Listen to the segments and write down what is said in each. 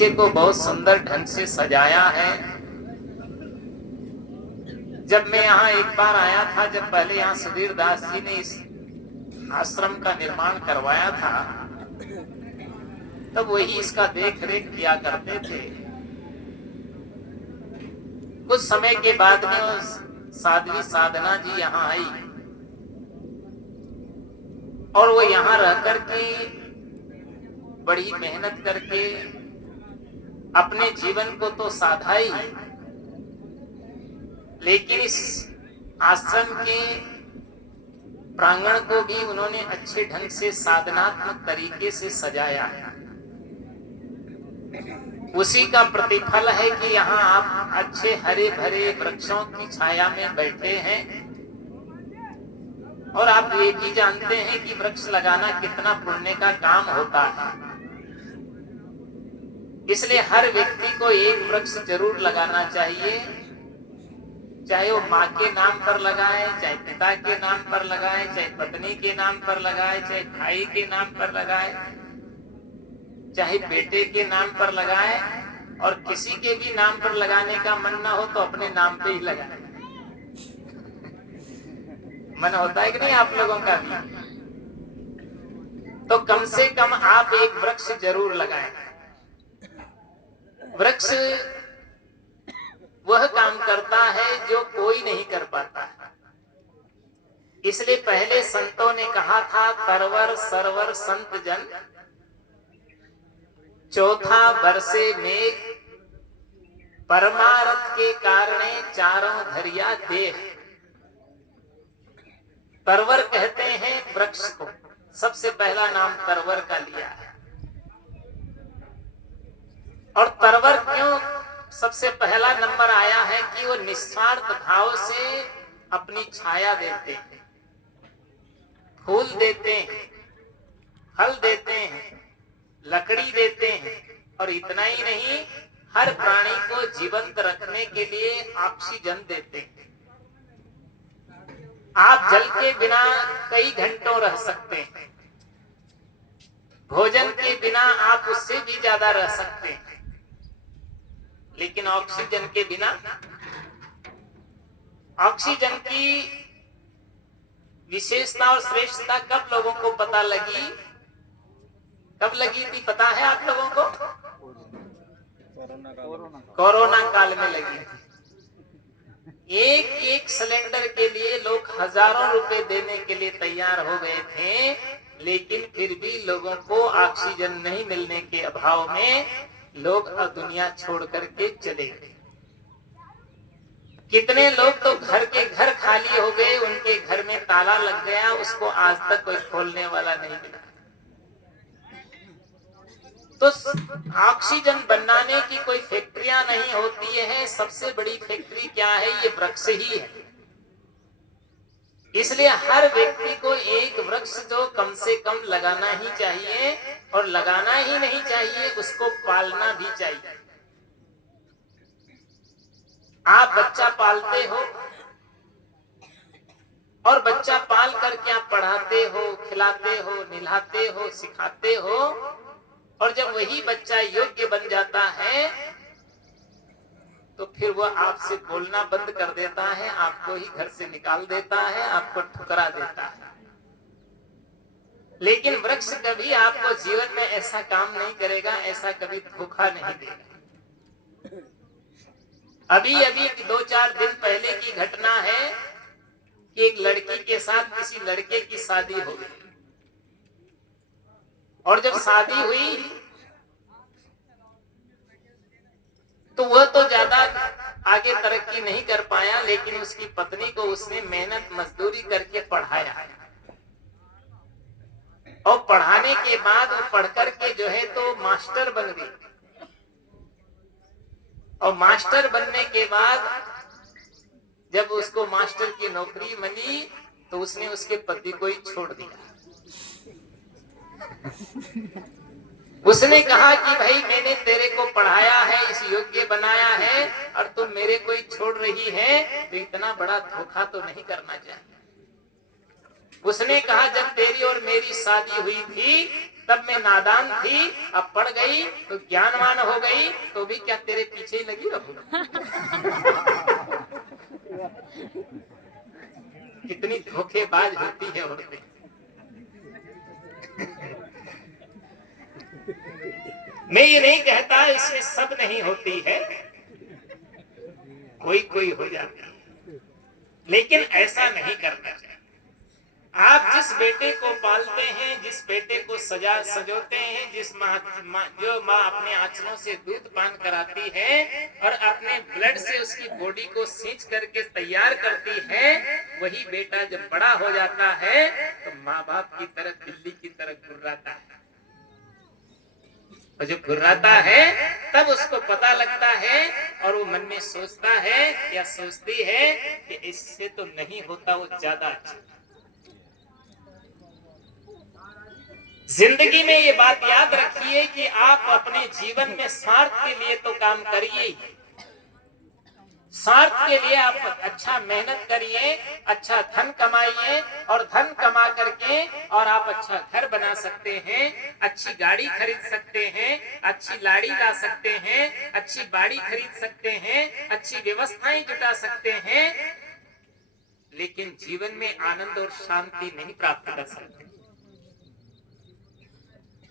बगीचे को बहुत सुंदर ढंग से सजाया है। जब मैं यहाँ एक बार आया था, जब पहले यहाँ सुधीर दास जी ने इस आश्रम का निर्माण करवाया था, तब वही इसका देख रेख किया करते थे। कुछ समय के बाद में साध्वी साधना जी यहाँ आई और वो यहाँ रह करके बड़ी मेहनत करके अपने जीवन को तो साधा ही, लेकिन इस आश्रम के प्रांगण को भी उन्होंने अच्छे ढंग से साधनात्मक तरीके से सजाया है। उसी का प्रतिफल है कि यहाँ आप अच्छे हरे भरे वृक्षों की छाया में बैठे हैं। और आप ये भी जानते हैं कि वृक्ष लगाना कितना पुण्य का काम होता है। इसलिए हर व्यक्ति को एक वृक्ष जरूर लगाना चाहिए, चाहे वो माँ के नाम पर लगाए, चाहे पिता के नाम पर लगाए, चाहे पत्नी के नाम पर लगाए, चाहे भाई के नाम पर लगाए, चाहे बेटे के नाम पर लगाए, और किसी के भी नाम पर लगाने का मन ना हो तो अपने नाम पे ही लगाए। मन होता है कि नहीं आप लोगों का भी? तो कम से कम आप एक वृक्ष जरूर लगाएं। वृक्ष वह काम करता है जो कोई नहीं कर पाता है। इसलिए पहले संतों ने कहा था, तरवर सरवर संत जन, चौथा बरसे मेघ, परमारथ के कारणे चारों धरिया देह। तरवर कहते हैं वृक्ष को, सबसे पहला नाम तरवर का लिया है। और तरवर क्यों सबसे पहला नंबर आया है कि वो निस्वार्थ भाव से अपनी छाया देते हैं, फूल देते हैं, फल देते हैं, लकड़ी देते हैं, और इतना ही नहीं, हर प्राणी को जीवंत रखने के लिए ऑक्सीजन देते हैं। आप जल के बिना कई घंटों रह सकते हैं, भोजन के बिना आप उससे भी ज्यादा रह सकते हैं, लेकिन ऑक्सीजन के बिना, ऑक्सीजन की विशेषता और श्रेष्ठता कब लोगों को पता लगी? कब लगी थी पता है आप लोगों को? कोरोना काल में लगी थी। एक एक सिलेंडर के लिए लोग हजारों रुपए देने के लिए तैयार हो गए थे, लेकिन फिर भी लोगों को ऑक्सीजन नहीं मिलने के अभाव में लोग अब दुनिया छोड़ करके चले गए। कितने लोग तो घर के घर खाली हो गए, उनके घर में ताला लग गया, उसको आज तक कोई खोलने वाला नहीं मिला। तो ऑक्सीजन बनाने की कोई फैक्ट्रियां नहीं होती है, सबसे बड़ी फैक्ट्री क्या है? ये वृक्ष ही है। इसलिए हर व्यक्ति को एक वृक्ष तो कम से कम लगाना ही चाहिए, और लगाना ही नहीं चाहिए, उसको पालना भी चाहिए। आप बच्चा पालते हो और बच्चा पाल करके आप पढ़ाते हो, खिलाते हो, नहलाते हो, सिखाते हो, और जब वही बच्चा योग्य बन जाता है तो फिर वो आपसे बोलना बंद कर देता है, आपको ही घर से निकाल देता है, आपको ठुकरा देता है। लेकिन वृक्ष कभी आपको जीवन में ऐसा काम नहीं करेगा, ऐसा कभी धोखा नहीं देगा। अभी अभी 2-4 दिन पहले की घटना है कि एक लड़की के साथ किसी लड़के की शादी हो गई, और जब शादी हुई तो वह तो ज्यादा आगे तरक्की नहीं कर पाया, लेकिन उसकी पत्नी को उसने मेहनत मजदूरी करके पढ़ाया, और पढ़ाने के बाद वो पढ़ करके जो है तो मास्टर बन गई। और मास्टर बनने के बाद जब उसको मास्टर की नौकरी मिली तो उसने उसके पति को ही छोड़ दिया। उसने कहा कि भाई मैंने तेरे को पढ़ाया है, इस योग्य बनाया है, और तुम मेरे को ही छोड़ रही है, तो इतना बड़ा धोखा तो नहीं करना चाहिए। उसने कहा जब तेरी और मेरी शादी हुई थी तब मैं नादान थी, अब पढ़ गई तो ज्ञानवान हो गई, तो भी क्या तेरे पीछे ही लगी रहूं? कितनी धोखेबाज होती है औरतें। मैं ये नहीं कहता इसमें सब नहीं होती है, कोई कोई हो जाती है, लेकिन ऐसा नहीं करना चाहिए। आप जिस बेटे को पालते हैं, जिस बेटे को सजोते हैं, जिस जो माँ अपने आंचलों से दूध पान कराती है और अपने ब्लड से उसकी बॉडी को सींच करके तैयार करती है, वही बेटा जब बड़ा हो जाता है तो माँ बाप की तरह बिल्ली की तरह घुर्राता है। और जब घुर्राता है तब उसको पता लगता है और वो मन में सोचता है या सोचती है कि इससे तो नहीं होता, वो ज्यादा अच्छा। जिंदगी में ये बात याद रखिए कि आप अपने जीवन में स्वार्थ के लिए तो काम करिए, स्वार्थ के लिए आप अच्छा मेहनत करिए, अच्छा धन कमाइए और धन कमा करके और आप अच्छा घर बना सकते हैं, अच्छी गाड़ी खरीद सकते हैं, अच्छी लाड़ी ला सकते हैं, अच्छी बाड़ी खरीद सकते हैं, अच्छी व्यवस्थाएं जुटा सकते हैं, लेकिन जीवन में आनंद और शांति नहीं प्राप्त कर सकते।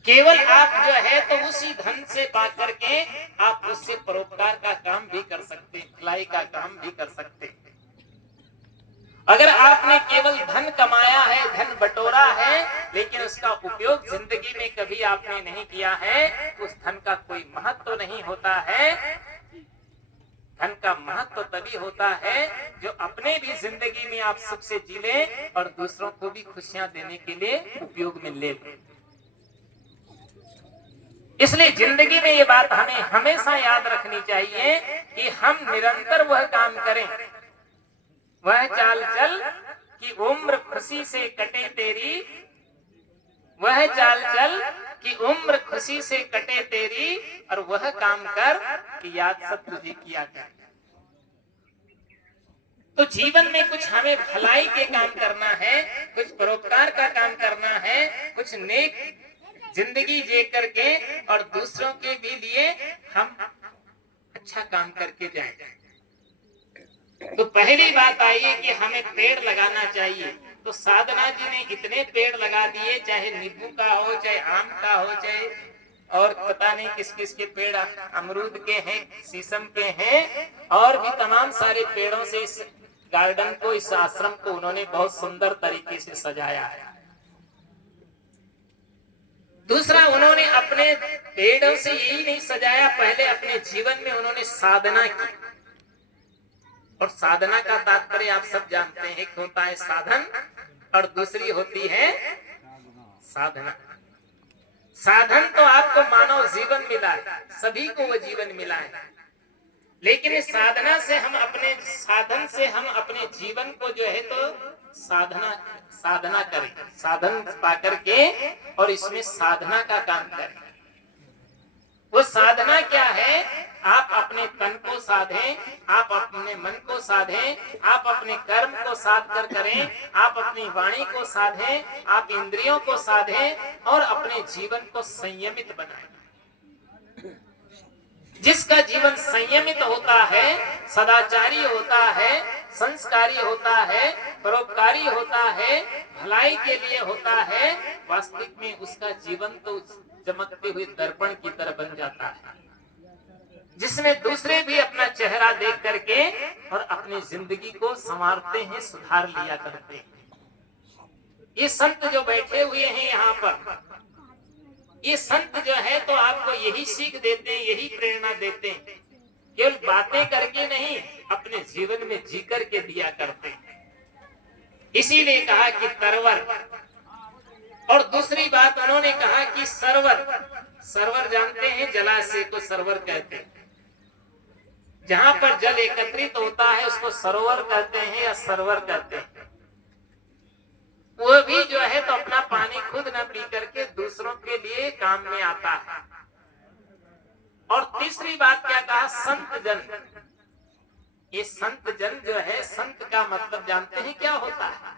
केवल आप जो है तो उसी धन से पा करके आप उससे परोपकार का काम भी कर सकते हैं, भलाई का काम भी कर सकते हैं। अगर आपने केवल धन कमाया है, धन बटोरा है, लेकिन उसका उपयोग जिंदगी में कभी आपने नहीं किया है, उस धन का कोई महत्व नहीं होता है। धन का महत्व तभी होता है जो अपने भी जिंदगी में आप सुख से जी लें और दूसरों को भी खुशियां देने के लिए उपयोग में ले लें। इसलिए जिंदगी में ये बात हमें हमेशा याद रखनी चाहिए कि हम निरंतर वह काम करें, वह चाल चल कि उम्र खुशी से कटे तेरी, वह चाल चल कि उम्र खुशी से कटे तेरी, और वह काम कर कि याद सब तुझे किया कर। तो जीवन में कुछ हमें भलाई के काम करना है, कुछ परोपकार का काम करना है, कुछ नेक जिंदगी जी करके और दूसरों के भी लिए हम अच्छा काम करके जाएं। तो पहली बात आई है कि हमें पेड़ लगाना चाहिए। तो साधना जी ने इतने पेड़ लगा दिए, चाहे नींबू का हो, चाहे आम का हो, चाहे और पता नहीं किस किस के पेड़, अमरूद के हैं, शीशम के हैं, और भी तमाम सारे पेड़ों से इस गार्डन को, इस आश्रम को उन्होंने बहुत सुंदर तरीके से सजाया है। दूसरा, उन्होंने अपने पेड़ों से यही नहीं सजाया, पहले अपने जीवन में उन्होंने साधना की। और साधना का तात्पर्य आप सब जानते हैं, एक होता है साधन और दूसरी होती है साधना। साधन तो आपको मानव जीवन मिला है, सभी को वो जीवन मिला है, लेकिन इस साधना से हम अपने साधन से हम अपने जीवन को जो है तो साधना करें, साधन पा करके और इसमें साधना का काम करें। वो साधना क्या है? आप अपने तन को साधें, आप अपने मन को साधें, आप अपने कर्म को साध कर करें, आप अपनी वाणी को साधें, आप इंद्रियों को साधें और अपने जीवन को संयमित बनाएं। जिसका जीवन संयमित होता है, सदाचारी होता है, संस्कारी होता है, परोपकारी होता है, भलाई के लिए होता है, वास्तविक में उसका जीवन तो चमकते हुए दर्पण की तरह बन जाता है, जिसमें दूसरे भी अपना चेहरा देख करके और अपनी जिंदगी को संवारते हैं, सुधार लिया करते हैं। ये संत जो बैठे हुए हैं यहाँ पर, ये संत जो है तो आपको यही सीख देते हैं, यही प्रेरणा देते हैं, केवल बातें करके नहीं, अपने जीवन में जी करके दिया करते हैं। इसीलिए कहा कि तरवर, और दूसरी बात उन्होंने कहा कि सरवर। सरवर जानते हैं, जलाशय को सरवर कहते हैं। जहां पर जल एकत्रित होता है उसको सरोवर कहते हैं या सरवर कहते हैं। वो भी जो है तो अपना पानी खुद न पी करके दूसरों के लिए काम में आता है। और तीसरी बात क्या कहा? संत जन। ये संत जन जो है, संत का मतलब जानते हैं क्या होता है?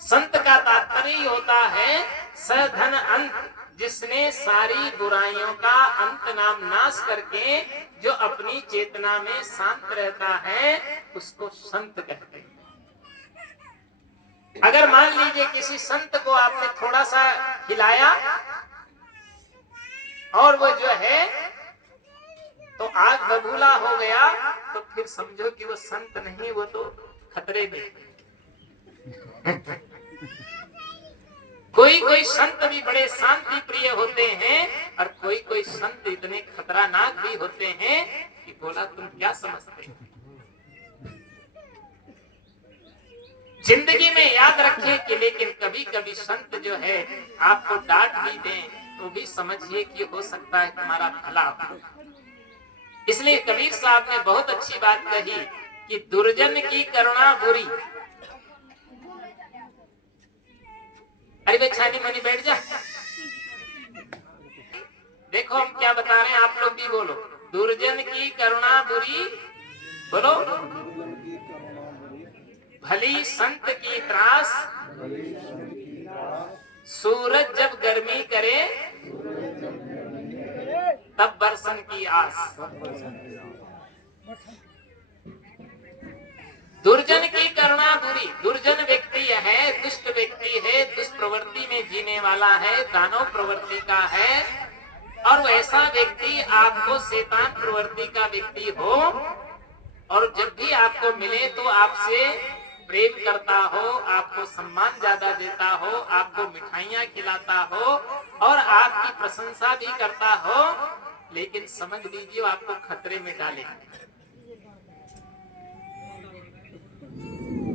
संत का तात्पर्य होता है सधन अंत, जिसने सारी बुराइयों का अंत नाम नाश करके जो अपनी चेतना में शांत रहता है उसको संत कहते हैं। अगर मान लीजिए किसी संत को आपने थोड़ा सा खिलाया और वो जो है तो आग बबूला हो गया, तो फिर समझो कि वो संत नहीं, वो तो खतरे में। कोई कोई संत भी बड़े शांति प्रिय होते हैं और कोई कोई संत इतने खतरनाक भी होते हैं कि बोला तुम क्या समझते हो। जिंदगी में याद रखिए कि लेकिन कभी कभी संत जो है आपको डांट भी दें तो भी समझिए कि हो सकता है तुम्हारा भला हो। इसलिए कबीर साहब ने बहुत अच्छी बात कही कि दुर्जन की करुणा बुरी। अरे भाई छानी मनी बैठ जा। देखो हम क्या बता रहे हैं, आप लोग भी बोलो। दुर्जन की करुणा बुरी, बोलो। भली संत की त्रास, सूरज जब गर्मी करे तब बरसन की आस। दुर्जन की करुणा बुरी। दुर्जन व्यक्ति है, दुष्ट व्यक्ति है, दुष्प्रवृत्ति में जीने वाला है, दानव प्रवृत्ति का है, और वैसा व्यक्ति आपको शैतान प्रवृत्ति का व्यक्ति हो और जब भी आपको मिले तो आपसे प्रेम करता हो, आपको सम्मान ज्यादा देता हो, आपको मिठाइयाँ खिलाता हो और आपकी प्रशंसा भी करता हो, लेकिन समझ लीजिए आपको खतरे में डालेगा।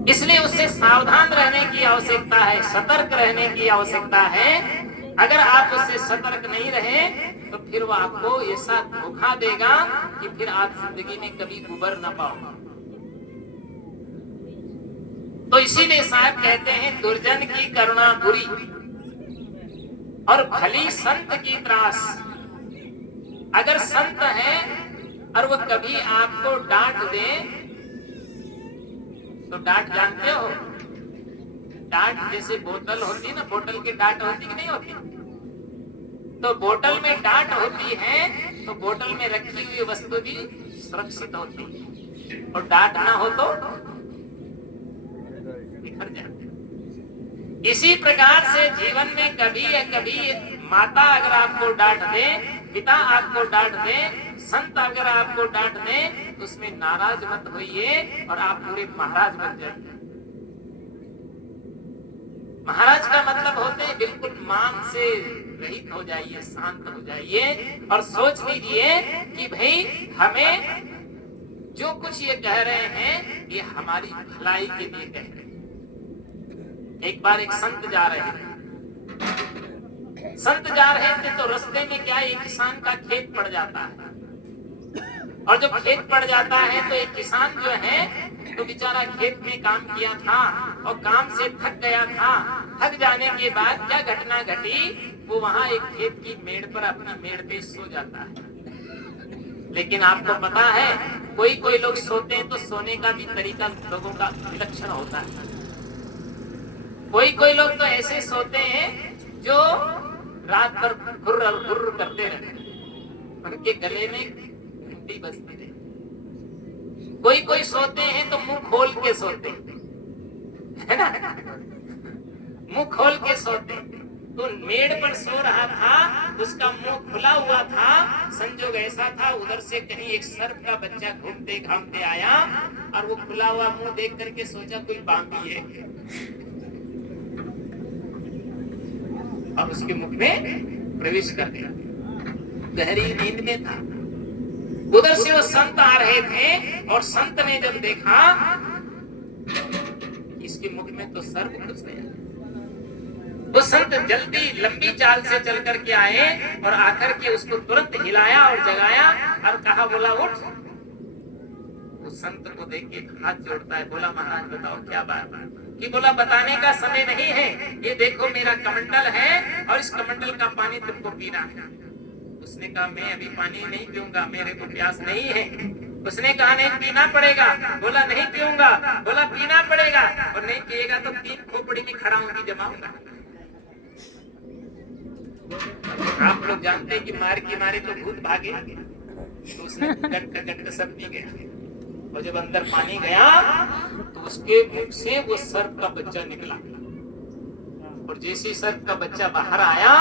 इसलिए उससे सावधान रहने की आवश्यकता है, सतर्क रहने की आवश्यकता है। अगर आप उससे सतर्क नहीं रहे तो फिर वो आपको ऐसा धोखा देगा कि फिर आप जिंदगी में कभी उबर ना पाओ। तो इसीलिए साहब कहते हैं दुर्जन की करुणा बुरी और भली संत की त्रास। अगर संत है और वो कभी आपको डांट दे तो डांट जानते हो, डांट जैसे बोतल होती है ना, बोतल की डांट होती कि नहीं होती, तो बोतल में डांट होती है तो बोतल में रखी हुई वस्तु भी सुरक्षित होती है और डांट ना हो तो बिखर जाती। इसी प्रकार से जीवन में कभी या कभी माता अगर आपको डांट दे, पिता आपको डांट दे, संत अगर आपको डांट दे तो उसमें नाराज मत होइए और आप पूरे महाराज बन जाइए। महाराज का मतलब होते हैं बिल्कुल मान से रहित हो जाइए, शांत हो जाइए और सोच लीजिए कि भाई हमें जो कुछ ये कह रहे हैं ये हमारी भलाई के लिए कह रहे हैं। एक बार एक संत जा रहे थे, तो रास्ते में क्या एक किसान का खेत पड़ जाता है और जब खेत पड़ जाता है तो एक किसान जो है तो बेचारा खेत में काम किया था और काम से थक गया था। थक जाने के बाद क्या घटना घटी, वो वहां एक खेत की मेड़ पर अपना मेड़ पे सो जाता है। लेकिन आपको पता है कोई कोई लोग सोते हैं तो सोने का भी तरीका लोगों का विलक्षण होता है। कोई कोई लोग तो ऐसे सोते हैं जो रात भर घुर्र घुर्र करते रहते हैं, उनके गले में घंटी बजती रहती। कोई कोई सोते हैं तो मुंह खोल के सोते है ना, मुंह खोल के सोते। तो मेड़ पर सो रहा था, उसका मुंह खुला हुआ था। संजोग ऐसा था उधर से कहीं एक सर्प का बच्चा घूमते घामते आया और वो खुला हुआ मुंह देख करके सोचा कोई बांबी है और उसके मुख में प्रवेश कर गया। गहरी नींद में था। उधर से वो संत आ रहे थे और संत ने जब देखा इसके मुख में तो सर्प घुस गया, वो संत जल्दी लंबी चाल से चल करके आए और आकर के उसको तुरंत हिलाया और जगाया और कहा, बोला उठ। उस संत को देख के हाथ जोड़ता है, बोला महाराज बताओ क्या बात कि बोला बताने का समय नहीं है, ये देखो मेरा कमंडल है और इस कमंडल का पानी तुमको पीना है। उसने कहा मैं अभी पानी नहीं पीऊंगा, मेरे को प्यास नहीं है। उसने कहा नहीं पीना पड़ेगा। बोला नहीं पीऊंगा। बोला पीना पड़ेगा और नहीं पिएगा तो 3 खोपड़ी की खड़ा होगी जमाऊंगा। आप लोग जानते हैं कि मार के मारे तो भूत भागे, तो उसने गट सब पी गया, और जब अंदर पानी गया तो उसके मुख से वो सर्प का बच्चा निकला, और जैसे सर्प का बच्चा बाहर आया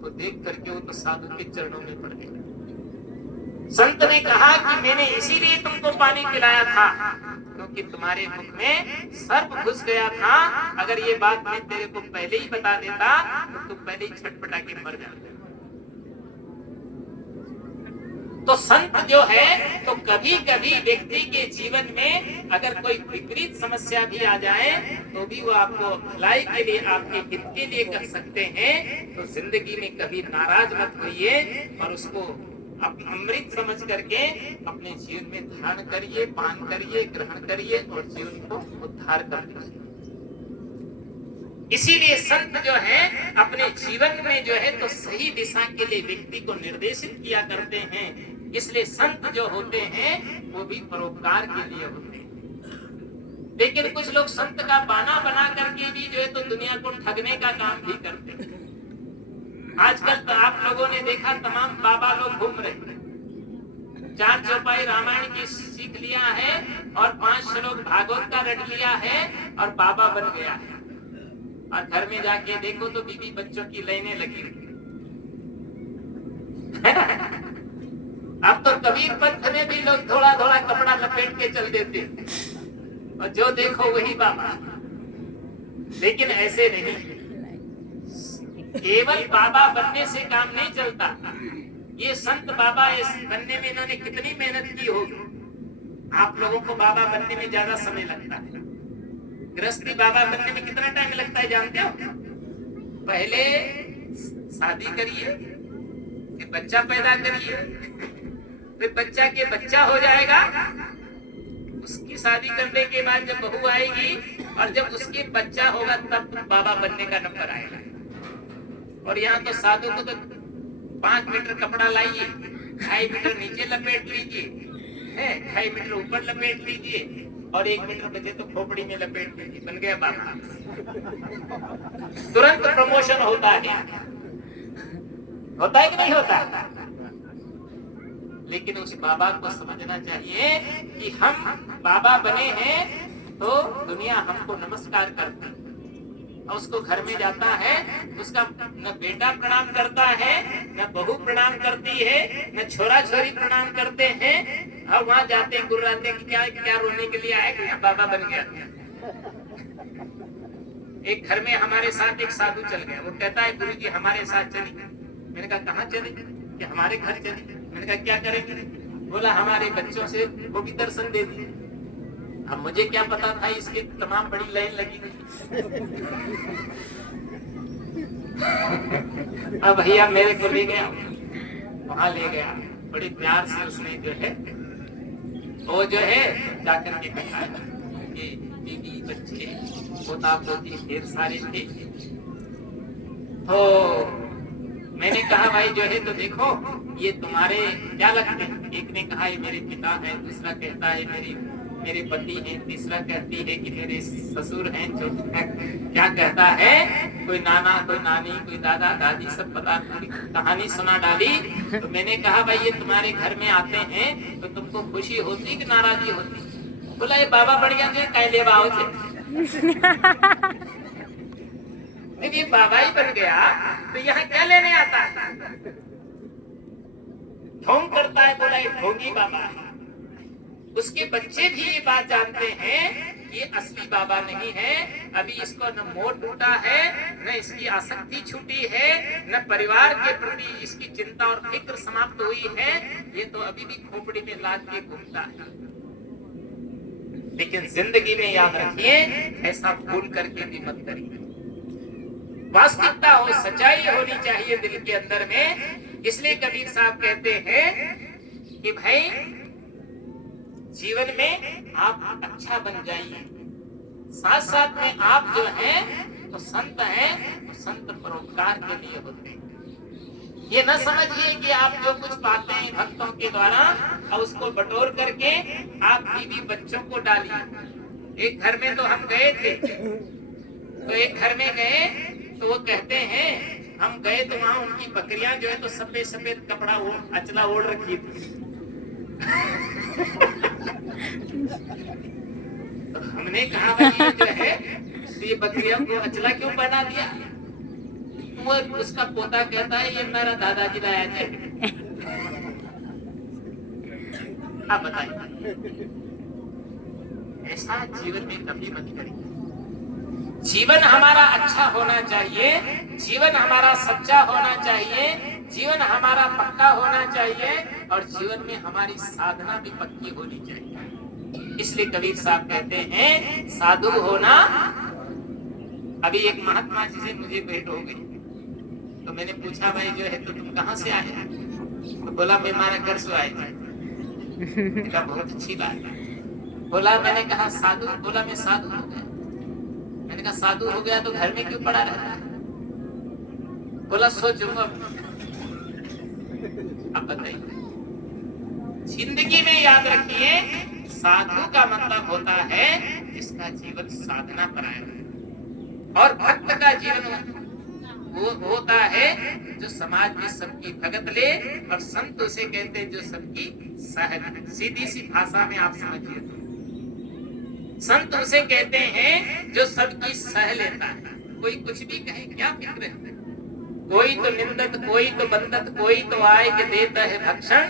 तो देख करके वो तो साधु के चरणों में पड़ गया। संत ने कहा कि मैंने इसीलिए तुमको पानी पिलाया था क्योंकि तुम्हारे मुख में सर्प घुस गया था। अगर ये बात मैं तेरे को पहले ही बता देता तो तुम पहले ही छटपटा के मर जाते। तो संत जो है तो कभी कभी व्यक्ति के जीवन में अगर कोई विपरीत समस्या भी आ जाए तो भी वो आपको भलाई के लिए, आपके हित के लिए कर सकते हैं। तो जिंदगी में कभी नाराज मत होइए और उसको आप अमृत समझ करके अपने जीवन में धारण करिए, पान करिए, ग्रहण करिए और जीवन को उद्धार कर लीजिए। इसीलिए संत जो है अपने जीवन में जो है तो सही दिशा के लिए व्यक्ति को निर्देशित किया करते हैं। इसलिए संत जो होते हैं वो भी परोपकार के लिए होते हैं। लेकिन कुछ लोग संत का बाना बना करके भी जो है तो दुनिया को ठगने का काम भी करते हैं। आजकल तो आप लोगों ने देखा तमाम बाबा लोग घूम रहे हैं, 4 चौपाई रामायण की सीख लिया है और 5 श्लोक भागवत का रट लिया है और बाबा बन गया है। और घर में जाके देखो तो बीवी बच्चों की लाइनें लगी हुई। अब तो कबीर पंथ में भी लोग थोड़ा थोड़ा कपड़ा लपेट के चल देते और जो देखो वही बाबा। लेकिन ऐसे नहीं, केवल बाबा बनने से काम नहीं चलता। ये संत बाबा बनने में इन्होंने कितनी मेहनत की होगी। आप लोगों को बाबा बनने में ज्यादा समय लगता है, गृहस्थी बाबा बनने में कितना टाइम लगता है जानते हो? पहले शादी करिए, फिर बच्चा पैदा करिए, फिर बच्चा के बच्चा हो जाएगा, उसकी शादी करने के बाद जब बहू आएगी और जब उसके बच्चा होगा तब बाबा बनने का नंबर आएगा। और यहाँ तो साधु को तो 5 मीटर कपड़ा लाइए, 2.5 मीटर नीचे लपेट लीजिए, 2.5 मीटर ऊपर लपेट लीजिए और 1 मीटर बचे तो खोपड़ी में लपेट लीजिए, बन गया बाबा। तुरंत प्रमोशन होता है कि नहीं होता? लेकिन उस बाबा को समझना चाहिए कि हम बाबा बने हैं तो दुनिया हमको नमस्कार करती है। उसको घर में जाता है, उसका न बेटा प्रणाम करता है, न बहू प्रणाम करती है, न छोरा छोरी प्रणाम करते हैं। और वहां जाते हैं गुर्राते कि क्या रोने के लिए आए, क्या बाबा बन गया। एक घर में हमारे साथ एक साधु चल गया, वो कहता है गुरुजी हमारे साथ चलिए। मैंने कहा कहाँ चले? कि हमारे घर चलिए। मैंने कहा क्या करेंगे? बोला हमारे बच्चों से वो भी दर्शन दे दिए। अब मुझे क्या पता था इसकी तमाम बड़ी लाइन लगी हुई। अब भैया मेरे को ले गया, वहां ले गया, बड़ी प्यार से उसने जो है वो जो है जाकर के दिखाया कि बीबी बच्चे पोता पोती ढेर सारे थे। तो मैंने कहा भाई जो है तो देखो ये तुम्हारे क्या लगते हैं? एक ने कहा ये मेरे पिता हैं, दूसरा कहता है मेरे पति हैं, तीसरा कहती है कि मेरे ससुर हैं, चौथा क्या कहता है कोई नाना कोई नानी कोई दादा दादी सब पता कहानी सुना डाली। तो मैंने कहा भाई ये तुम्हारे घर में आते हैं तो तुमको खुशी होती कि नाराजगी होती? बोला ये बाबा बढ़िया जो है ले बाओ ये बाबा ही बन गया तो यहाँ क्या लेने आता है? ढोंग करता है, बोला ये ढोंगी बाबा है। उसके बच्चे भी ये बात जानते हैं ये असली बाबा नहीं है। अभी इसको न मोह टूटा है, न इसकी आसक्ति छूटी है, न परिवार के प्रति इसकी चिंता और फिक्र समाप्त हुई है। ये तो अभी भी खोपड़ी में लाद के घूमता है। लेकिन जिंदगी में याद रखिए ऐसा भूल करके भी मत करिए। वास्तविकता हो, सच्चाई होनी चाहिए दिल के अंदर में। इसलिए कबीर साहब कहते हैं कि भाई जीवन में आप अच्छा बन जाइए, साथ साथ में आप जो हैं तो संत हैं, तो संत परोपकार के लिए होते हैं। ये न समझिए कि आप जो कुछ पाते हैं भक्तों के द्वारा और उसको बटोर करके आप बीवी बच्चों को डालिए। एक घर में तो हम गए थे, तो एक घर में गए तो वो कहते हैं हम गए तो वहां उनकी बकरियां जो है तो सफेद सफेद कपड़ा अचला ओढ़ रखी थी। तो हमने कहा भाई ये जो है तो ये बकरियों को अचला क्यों पहना दिया? वो उसका पोता कहता है ये मेरा दादाजी लाया जैकेट। आप बताइए, ऐसा जीवन में कभी मत करिए। जीवन हमारा अच्छा होना चाहिए, जीवन हमारा सच्चा होना चाहिए, जीवन हमारा पक्का होना चाहिए और जीवन में हमारी साधना भी पक्की होनी चाहिए। इसलिए कबीर साहब कहते हैं साधु होना। अभी एक महात्मा जी से मुझे भेंट हो गई तो मैंने पूछा भाई जो है तो तुम कहाँ से आए? तो बोला मैं हमारा घर से आए थे। बहुत अच्छी बात है। बोला मैंने कहा साधु, बोला मैं साधु हो गया। मैंने कहा साधु हो गया तो घर में क्यों पड़ा रहता है? बोला सोचूंगा। अब बताइए, जिंदगी में याद रखिए साधु का मतलब होता है जिसका जीवन साधना पर आया है और भक्त का जीवन वो होता है जो समाज में सबकी भगत ले और संत उसे कहते हैं जो सबकी सह। सीधी सी भाषा में आप समझिए तो संत उसे कहते हैं जो सबकी सह लेता है। कोई कुछ भी कहे क्या फिक्र है, कोई तो निंदत, कोई तो बंदत, कोई तो आए के देता है भक्षण,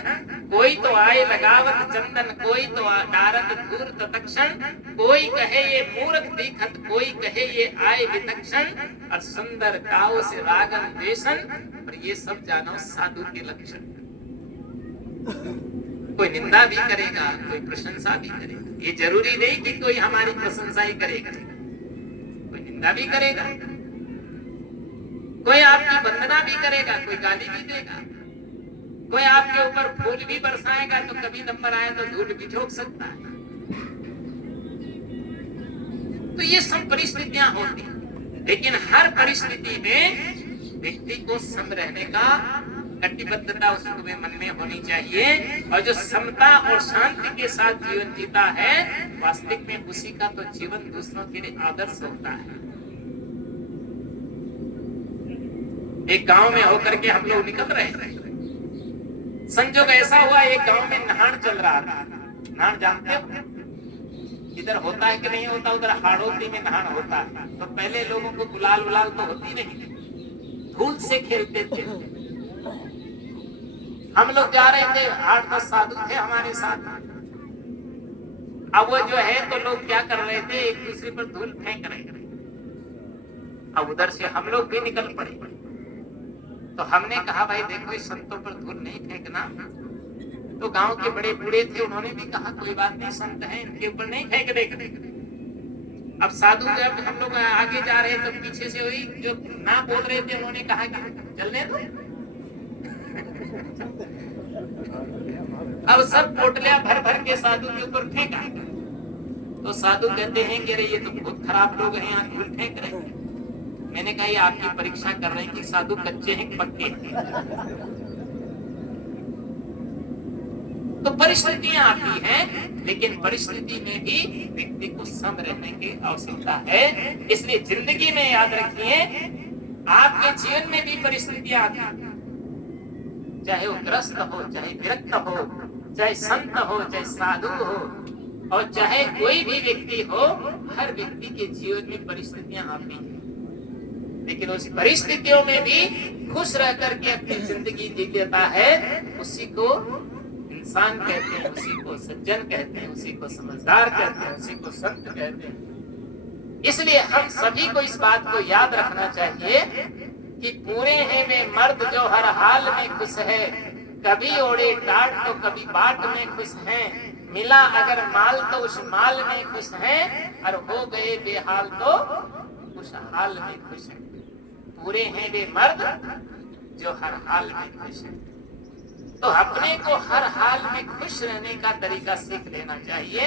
कोई तो आए लगावत चंदन, कोई तो डारत दूर तत्क्षण, कोई कहे ये मूर्ख दिखत, कोई कहे ये आए वितक्षण और सुंदर गाओ से रागन देशन। और ये सब जानो साधु के लक्षण। कोई निंदा भी करेगा, कोई प्रशंसा भी करेगा। ये जरूरी नहीं कि कोई हमारी प्रशंसा ही करेगा, कोई निंदा भी करेगा, कोई आपकी वंदना भी करेगा, कोई गाली भी देगा, कोई आपके ऊपर फूल भी बरसाएगा तो कभी नंबर आए तो धूल भी झोंक सकता है। तो ये सब परिस्थितियां होती हैं, लेकिन हर परिस्थिति में व्यक्ति को सम रहने का कटिबद्धता उसके मन में होनी चाहिए और जो समता और शांति के साथ जीवन जीता है वास्तविक में उसी का तो जीवन दूसरों के लिए आदर्श होता है। एक गांव में होकर के हम लोग निकल रहे थे, संजोग ऐसा हुआ एक गांव में नहान चल रहा था। नहान जानते हो इधर होता है कि नहीं होता? उधर हाड़ोती में नहान होता है। तो पहले लोगों को गुलाल उलाल तो होती नहीं, धूल से खेलते थे। हम लोग जा रहे थे, 8-10 साधु थे हमारे साथ। अब वो जो है तो लोग क्या कर रहे थे, एक दूसरे पर धूल फेंक रहे थे। अब उधर से हम लोग भी निकल पड़े। तो हमने कहा भाई देखो इस संतों पर धूल नहीं फेंकना। तो गांव के बड़े बूढ़े थे, उन्होंने भी कहा कोई बात नहीं, संत हैं इनके ऊपर नहीं फेंक देंगे। अब साधु जब हम लोग आगे जा रहे तो पीछे से वही जो ना बोल रहे थे उन्होंने कहा कि चलने दो। अब सब पोटलियां भर भर के साधु के ऊपर फेंका। तो साधु कहते हैं कि अरे ये तो बहुत खराब लोग हैं, यहाँ धूल फेंक रहे हैं। मैंने कहा ये आपकी परीक्षा कर रहे हैं कि साधु कच्चे हैं पक्के। तो परिस्थितियां आती हैं, लेकिन परिस्थिति में भी व्यक्ति को सम रहने की आवश्यकता है। इसलिए जिंदगी में याद रखिए आपके जीवन में भी परिस्थितियां आती हैं, चाहे वो ग्रस्त हो, चाहे विरक्त हो, चाहे संत हो, चाहे साधु हो और चाहे कोई भी व्यक्ति हो। हर व्यक्ति के जीवन में परिस्थितियां आती हैं, लेकिन उस परिस्थितियों में भी खुश रह करके अपनी जिंदगी जी लेता है, उसी को इंसान कहते हैं, उसी को सज्जन कहते हैं, उसी को समझदार कहते हैं, उसी को संत कहते हैं। इसलिए हम सभी को इस बात को याद रखना चाहिए कि पूरे हैं वे मर्द जो हर हाल में खुश है, कभी ओढ़े टाट तो कभी बाट में खुश हैं, मिला अगर माल तो उस माल में खुश हैं और हो गए बेहाल तो उस हाल में खुश हैं। पूरे हैं वे मर्द जो हर हाल में खुश हैं। तो अपने को हर हाल में खुश रहने का तरीका सीख लेना चाहिए।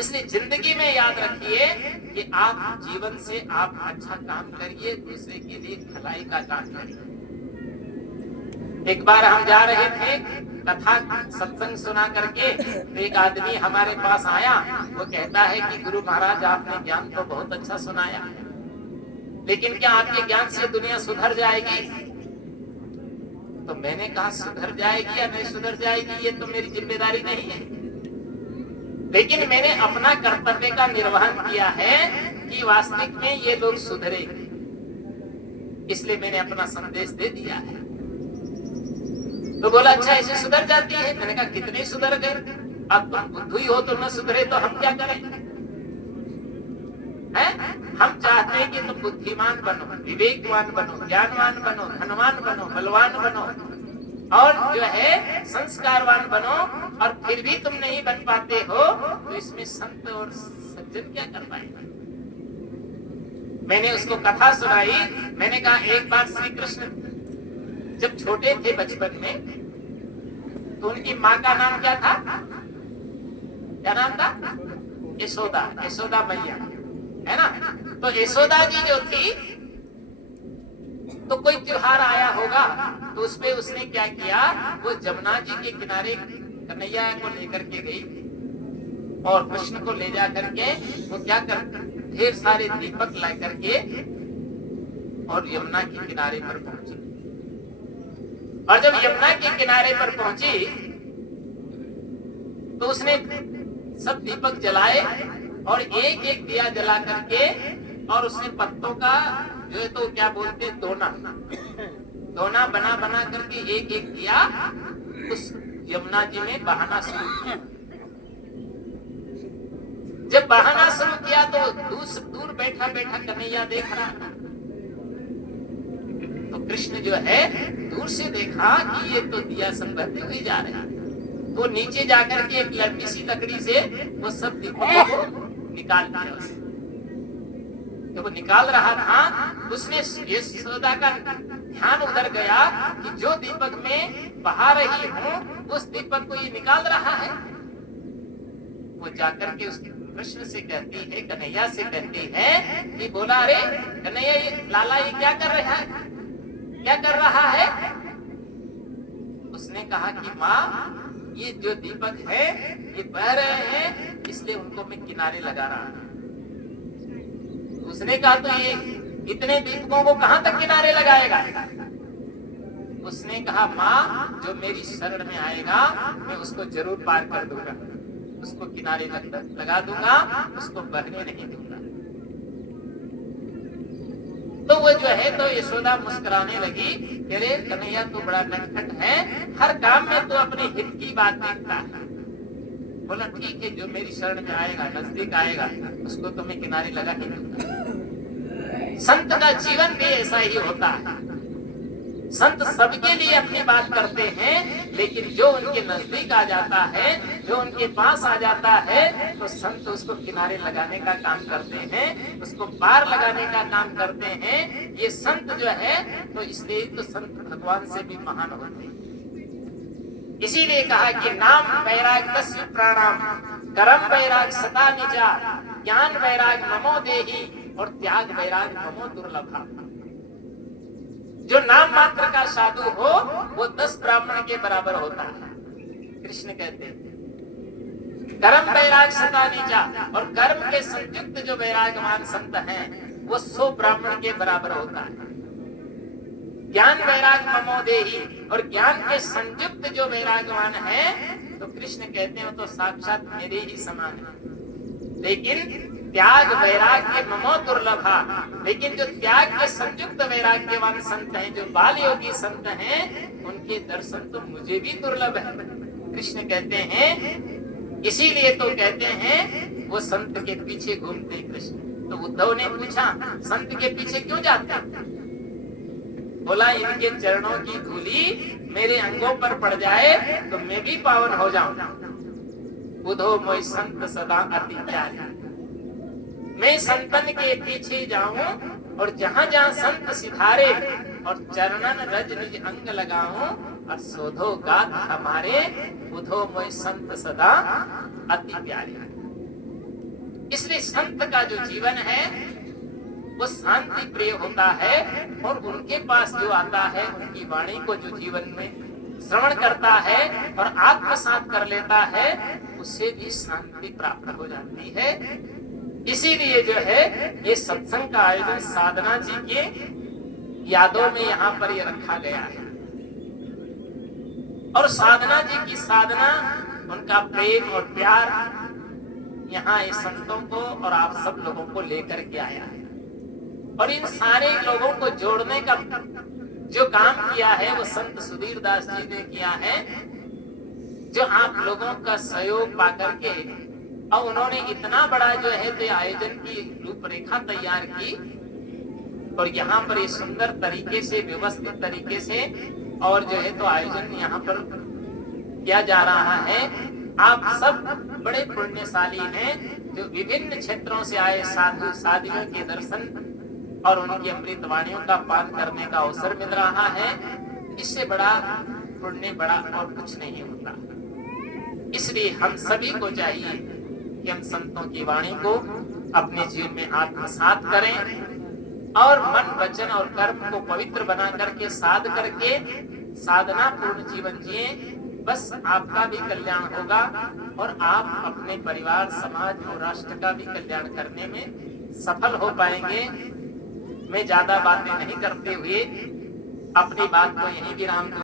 इसलिए जिंदगी में याद रखिए कि आप जीवन से आप अच्छा काम करिए, दूसरे के लिए भलाई का काम करिए। एक बार हम जा रहे थे कथा सत्संग सुना करके, तो एक आदमी हमारे पास आया। वो कहता है कि गुरु महाराज आपने ज्ञान तो बहुत अच्छा सुनाया, लेकिन क्या आपके ज्ञान से दुनिया सुधर जाएगी? तो मैंने कहा सुधर जाएगी या नहीं सुधर जाएगी ये तो मेरी जिम्मेदारी नहीं है, लेकिन मैंने अपना कर्तव्य का निर्वहन किया है कि वास्तविक में ये लोग सुधरे, इसलिए मैंने अपना संदेश दे दिया है। तो बोला अच्छा ऐसे सुधर जाती है? मैंने कहा कितने सुधर गए, अब तुम बुद्धि हो तो न सुधरे तो हम क्या करें? हैं? हम चाहते हैं कि तुम बुद्धिमान बनो, विवेकवान बनो, ज्ञानवान बनो, धनवान बनो, बलवान बनो और जो है संस्कारवान बनो, और फिर भी तुम नहीं बन पाते हो तो इसमें संत और सज्जन क्या कर पाएगा? मैंने उसको कथा सुनाई। मैंने कहा एक बार श्री कृष्ण जब छोटे थे बचपन में तो उनकी माँ का नाम क्या था? क्या नाम था? यशोदा, यशोदा मैया, है ना? तो यशोदा जी जो थी तो कोई त्योहार आया होगा तो उसमें उसने क्या किया, वो जमुना जी के किनारे कन्हैया को लेकर के गई और कृष्ण को ले जा करके वो क्या कर ढेर सारे दीपक ला करके और यमुना के किनारे पर पहुंची। और जब यमुना के किनारे पर पहुंची तो उसने सब दीपक जलाए और एक एक दिया जला करके और उसने पत्तों का जो है तो क्या बोलते हैं दोना दोना बना बना करके एक एक दिया उस यमुना जी में बहाना शुरू किया। जब बहाना शुरू किया तो दूर बैठा बैठा कन्हैया देख रहा था। तो कृष्ण जो है दूर से देखा कि ये तो दिया सब बहते हुए जा रहे हैं, तो नीचे जाकर के एक लंबी सी लकड़ी से वो सब दीपकों को निकाल दिया। उसे जब वो निकाल रहा था उसने यशोदा का ध्यान उधर गया कि जो दीपक में बहा रही हूँ उस दीपक को ये निकाल रहा है। वो जाकर के उस कृष्ण से कहती है, कन्हैया से कहती है कि बोला अरे कन्हैया ये लाला ये क्या कर रहा है, क्या कर रहा है? उसने कहा कि माँ ये जो दीपक है ये बह रहे हैं इसलिए उनको मैं किनारे लगा रहा हूँ। उसने कहा तो ये इतने दीपकों को कहां तक किनारे लगाएगा? उसने कहा माँ जो मेरी शरण में आएगा मैं उसको जरूर पार कर दूंगा, उसको किनारे लगा दूंगा, उसको बहने नहीं दूंगा। तो वो जो है तो यशोदा मुस्कुराने लगी, अरे कन्हैया तो बड़ा नटखट है, हर काम में तो अपने हित की बात देखता है। बोला ठीक है जो मेरी शरण में आएगा नजदीक आएगा उसको तो मैं किनारे लगा ही दूंगा। संत का जीवन भी ऐसा ही होता है। संत सबके लिए अपनी बात करते हैं, लेकिन जो उनके नजदीक आ जाता है, जो उनके पास आ जाता है तो संत उसको किनारे लगाने का काम करते हैं, उसको पार लगाने का काम करते हैं। ये संत जो है तो इसलिए तो संत भगवान से भी महान होते हैं। इसीलिए कहा कि नाम वैराग तस्य प्राणाम, कर्म वैराग सदा निजा, ज्ञान वैराग ममो देहि और त्याग वैराग ममो दुर्लभा। जो नाम मात्र का साधु हो वो 10 ब्राह्मण के बराबर होता है। कृष्ण कहते हैं कर्म वैराग सदा निजा, और कर्म के संयुक्त जो वैरागवान संत हैं वो 100 ब्राह्मण के बराबर होता है। ज्ञान वैराग ममो देहि, और ज्ञान के संयुक्त जो वैरागवान है तो कृष्ण कहते हैं तो साक्षात मेरे ही समान है। लेकिन त्याग वैराग्य ममो दुर्लभा, लेकिन जो त्याग के संयुक्त वैराग्यवान संत हैं, जो बाल योगी संत हैं, उनके दर्शन तो मुझे भी दुर्लभ है। कृष्ण कहते हैं इसीलिए तो कहते हैं वो संत के पीछे घूमते कृष्ण। तो उद्धव ने पूछा संत के पीछे क्यों जाते हैं? बोला इनके चरणों की धूली मेरे अंगों पर पड़ जाए तो मैं भी पावन हो जाऊं। बुधो मोय संत सदा अति प्यारे, मैं संतन के पीछे जाऊं और जहां जहां संत सिधारे और चरणन रज निज अंग लगाऊं और शोधो गाथ हमारे, बुधो मोय संत सदा अति प्यारे। इसलिए संत का जो जीवन है वो शांति प्रिय होता है, और उनके पास जो आता है उनकी वाणी को जो जीवन में श्रवण करता है और आत्मसात कर लेता है, उससे भी शांति प्राप्त हो जाती है। इसीलिए जो है ये सत्संग का आयोजन साधना जी के यादों में यहाँ पर ये रखा गया है। और साधना जी की साधना, उनका प्रेम और प्यार यहाँ इस संतों को और आप सब लोगों को लेकर के आया है। और इन सारे लोगों को जोड़ने का जो काम किया है वो संत सुधीर दास जी ने किया है, जो आप लोगों का सहयोग पा करके और उन्होंने इतना बड़ा जो है तो आयोजन की रूपरेखा तैयार की और यहाँ पर इस सुंदर तरीके से व्यवस्थित तरीके से और जो है तो आयोजन यहाँ पर किया जा रहा है। आप सब बड़े पुण्यशाली हैं जो विभिन्न क्षेत्रों से आए साधु साधियों के दर्शन और उनकी अमृत वाणियों का पान करने का अवसर मिल रहा है। इससे बड़ा पुण्य बड़ा और कुछ नहीं होता। इसलिए हम सभी को चाहिए कि हम संतों की वाणी को अपने जीवन में आत्मसात करें और मन वचन और कर्म को पवित्र बना करके साध करके साधना पूर्ण जीवन जिए। बस आपका भी कल्याण होगा और आप अपने परिवार समाज और राष्ट्र का भी कल्याण करने में सफल हो पाएंगे। मैं ज्यादा बातें नहीं करते हुए अपनी बात को यहीं विराम दूं।